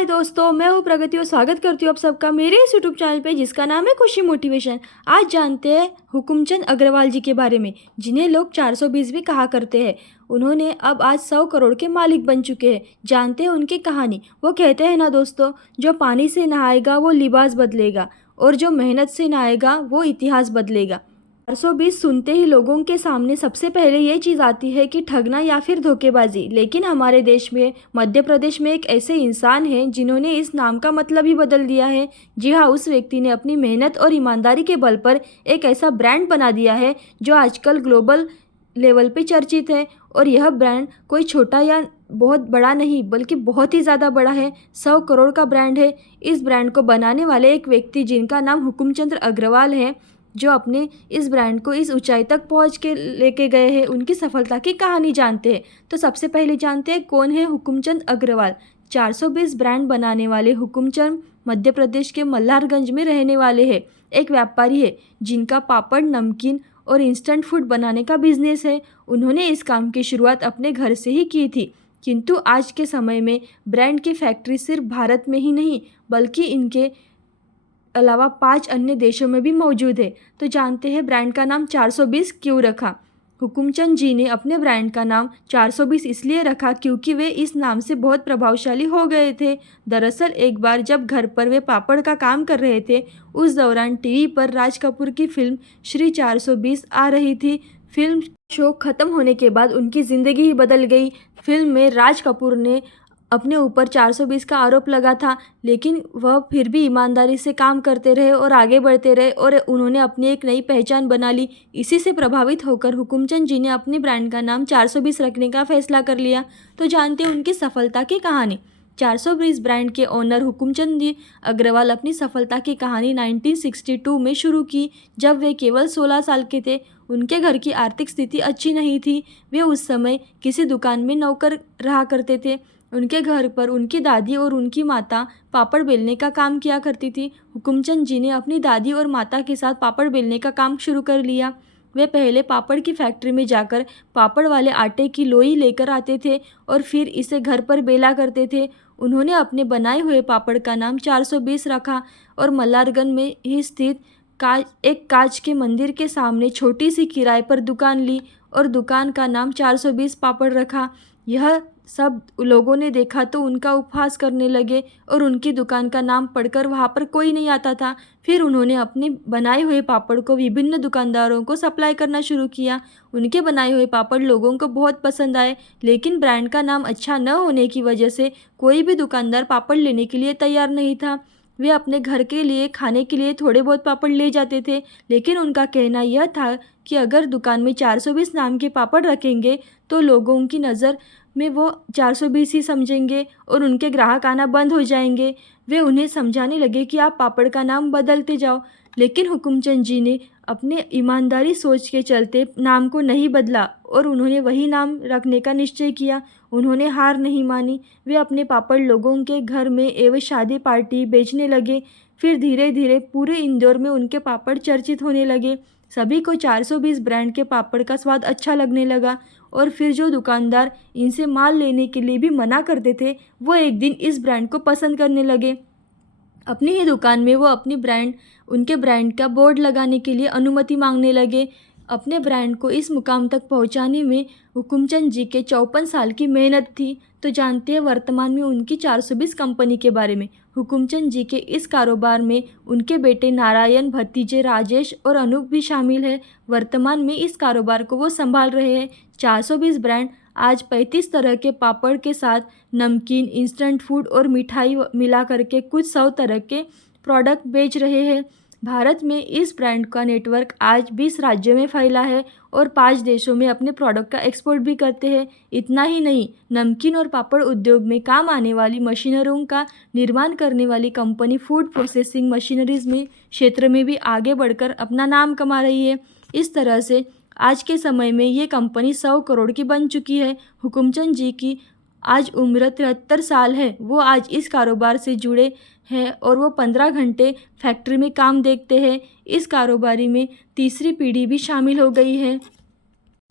हाय दोस्तों, मैं हूँ प्रगति और स्वागत करती हूँ आप सबका मेरे इस यूट्यूब चैनल पे जिसका नाम है खुशी मोटिवेशन। आज जानते हैं हुकुमचंद अग्रवाल जी के बारे में, जिन्हें लोग 420 भी कहा करते हैं। उन्होंने अब आज 100 करोड़ के मालिक बन चुके हैं। जानते हैं उनकी कहानी। वो कहते हैं ना दोस्तों, जो पानी से नहाएगा वो लिबास बदलेगा और जो मेहनत से नहाएगा वो इतिहास बदलेगा। 420 सुनते ही लोगों के सामने सबसे पहले ये चीज़ आती है कि ठगना या फिर धोखेबाजी। लेकिन हमारे देश में मध्य प्रदेश में एक ऐसे इंसान हैं जिन्होंने इस नाम का मतलब ही बदल दिया है। जी हाँ, उस व्यक्ति ने अपनी मेहनत और ईमानदारी के बल पर एक ऐसा ब्रांड बना दिया है जो आजकल ग्लोबल लेवल पे चर्चित है। और यह ब्रांड कोई छोटा या बहुत बड़ा नहीं बल्कि बहुत ही ज़्यादा बड़ा है। 100 करोड़ का ब्रांड है। इस ब्रांड को बनाने वाले एक व्यक्ति जिनका नाम हुकुमचंद अग्रवाल है, जो अपने इस ब्रांड को इस ऊंचाई तक पहुंच के लेके गए हैं, उनकी सफलता की कहानी जानते हैं। तो सबसे पहले जानते हैं कौन है हुकुमचंद अग्रवाल। 420 ब्रांड बनाने वाले हुकुमचंद मध्य प्रदेश के मल्हारगंज में रहने वाले हैं। एक व्यापारी है जिनका पापड़, नमकीन और इंस्टेंट फूड बनाने का बिजनेस है। उन्होंने इस काम की शुरुआत अपने घर से ही की थी, किंतु आज के समय में ब्रांड की फैक्ट्री सिर्फ भारत में ही नहीं बल्कि इनके अलावा 5 अन्य देशों में भी मौजूद है। तो जानते हैं ब्रांड का नाम 420 क्यों रखा। हुकुमचंद जी ने अपने ब्रांड का नाम 420 इसलिए रखा क्योंकि वे इस नाम से बहुत प्रभावशाली हो गए थे। दरअसल एक बार जब घर पर वे पापड़ का काम कर रहे थे, उस दौरान टीवी पर राज कपूर की फिल्म श्री 420 आ रही थी। फिल्म शो खत्म होने के बाद उनकी ज़िंदगी ही बदल गई। फिल्म में राज कपूर ने अपने ऊपर 420 का आरोप लगा था, लेकिन वह फिर भी ईमानदारी से काम करते रहे और आगे बढ़ते रहे और उन्होंने अपनी एक नई पहचान बना ली। इसी से प्रभावित होकर हुकुमचंद जी ने अपने ब्रांड का नाम 420 रखने का फैसला कर लिया। तो जानते हैं उनकी सफलता की कहानी। 420 ब्रांड के ओनर हुकुमचंद जी अग्रवाल अपनी सफलता की कहानी 1962 में शुरू की, जब वे केवल 16 साल के थे। उनके घर की आर्थिक स्थिति अच्छी नहीं थी। वे उस समय किसी दुकान में नौकर रहा करते थे। उनके घर पर उनकी दादी और उनकी माता पापड़ बेलने का काम किया करती थी। हुकुमचंद जी ने अपनी दादी और माता के साथ पापड़ बेलने का काम शुरू कर लिया। वे पहले पापड़ की फैक्ट्री में जाकर पापड़ वाले आटे की लोई लेकर आते थे और फिर इसे घर पर बेला करते थे। उन्होंने अपने बनाए हुए पापड़ का नाम 420 रखा और मल्हारगंज में ही स्थित एक कांच के मंदिर के सामने छोटी सी किराए पर दुकान ली और दुकान का नाम 420 पापड़ रखा। यह सब लोगों ने देखा तो उनका उपहास करने लगे और उनकी दुकान का नाम पढ़कर वहाँ पर कोई नहीं आता था। फिर उन्होंने अपने बनाए हुए पापड़ को विभिन्न दुकानदारों को सप्लाई करना शुरू किया। उनके बनाए हुए पापड़ लोगों को बहुत पसंद आए, लेकिन ब्रांड का नाम अच्छा न होने की वजह से कोई भी दुकानदार पापड़ लेने के लिए तैयार नहीं था। वे अपने घर के लिए खाने के लिए थोड़े बहुत पापड़ ले जाते थे, लेकिन उनका कहना यह था कि अगर दुकान में 420 नाम के पापड़ रखेंगे तो लोगों की नज़र में वो 420 ही समझेंगे और उनके ग्राहक आना बंद हो जाएंगे। वे उन्हें समझाने लगे कि आप पापड़ का नाम बदलते जाओ, लेकिन हुकुमचंद जी ने अपने ईमानदारी सोच के चलते नाम को नहीं बदला और उन्होंने वही नाम रखने का निश्चय किया। उन्होंने हार नहीं मानी। वे अपने पापड़ लोगों के घर में एवं शादी पार्टी बेचने लगे। फिर धीरे धीरे पूरे इंदौर में उनके पापड़ चर्चित होने लगे। सभी को 420 ब्रांड के पापड़ का स्वाद अच्छा लगने लगा और फिर जो दुकानदार इनसे माल लेने के लिए भी मना करते थे, वो एक दिन इस ब्रांड को पसंद करने लगे। अपनी ही दुकान में वो उनके ब्रांड का बोर्ड लगाने के लिए अनुमति मांगने लगे। अपने ब्रांड को इस मुकाम तक पहुंचाने में हुकुमचंद जी के 54 साल की मेहनत थी। तो जानते हैं वर्तमान में उनकी 420 कंपनी के बारे में। हुकुमचंद जी के इस कारोबार में उनके बेटे नारायण, भतीजे राजेश और अनूप भी शामिल है। वर्तमान में इस कारोबार को वो संभाल रहे हैं। 420 ब्रांड आज 35 तरह के पापड़ के साथ नमकीन, इंस्टेंट फूड और मिठाई मिला करके कुछ 100 तरह के प्रोडक्ट बेच रहे हैं। भारत में इस ब्रांड का नेटवर्क आज 20 राज्यों में फैला है और 5 देशों में अपने प्रोडक्ट का एक्सपोर्ट भी करते हैं। इतना ही नहीं, नमकीन और पापड़ उद्योग में काम आने वाली मशीनरियों का निर्माण करने वाली कंपनी फूड प्रोसेसिंग मशीनरीज में क्षेत्र में भी आगे बढ़कर अपना नाम कमा रही है। इस तरह से आज के समय में ये कंपनी 100 करोड़ की बन चुकी है। हुकुमचंद जी की आज उम्र 73 साल है। वो आज इस कारोबार से जुड़े हैं और वो 15 घंटे फैक्ट्री में काम देखते हैं। इस कारोबारी में तीसरी पीढ़ी भी शामिल हो गई है।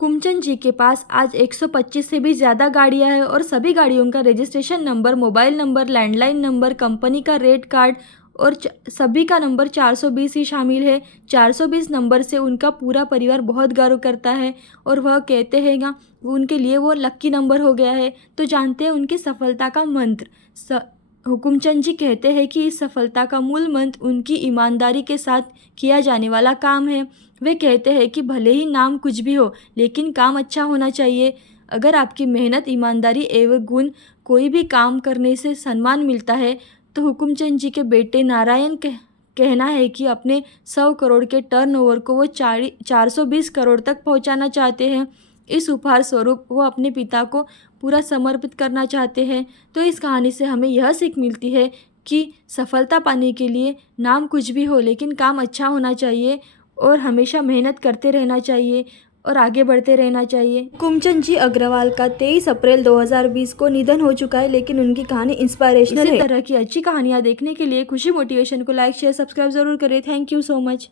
हुकुमचंद जी के पास आज 125 से भी ज़्यादा गाड़ियां हैं और सभी गाड़ियों का registration number, mobile number, landline number, company का रेट कार्ड और सभी का नंबर 420 ही शामिल है। 420 नंबर से उनका पूरा परिवार बहुत गर्व करता है और वह कहते हैं ना, वो उनके लिए वो लक्की नंबर हो गया है। तो जानते हैं उनकी सफलता का मंत्र। हुकुमचंद जी कहते हैं कि इस सफलता का मूल मंत्र उनकी ईमानदारी के साथ किया जाने वाला काम है। वे कहते हैं कि भले ही नाम कुछ भी हो, लेकिन काम अच्छा होना चाहिए। अगर आपकी मेहनत, ईमानदारी एवं गुण कोई भी काम करने से सम्मान मिलता है, तो हुकुमचंद जी के बेटे नारायण कहना है कि अपने 100 करोड़ के टर्नओवर को वो 420 करोड़ तक पहुंचाना चाहते हैं। इस उपहार स्वरूप वो अपने पिता को पूरा समर्पित करना चाहते हैं। तो इस कहानी से हमें यह सीख मिलती है कि सफलता पाने के लिए नाम कुछ भी हो, लेकिन काम अच्छा होना चाहिए और हमेशा मेहनत करते रहना चाहिए और आगे बढ़ते रहना चाहिए। हुकुमचंद जी अग्रवाल का 23 अप्रैल 2020 को निधन हो चुका है, लेकिन उनकी कहानी इंस्पिरेशनल है। इसी तरह की अच्छी कहानियाँ देखने के लिए खुशी मोटिवेशन को लाइक, शेयर, सब्सक्राइब जरूर करें। Thank you so much.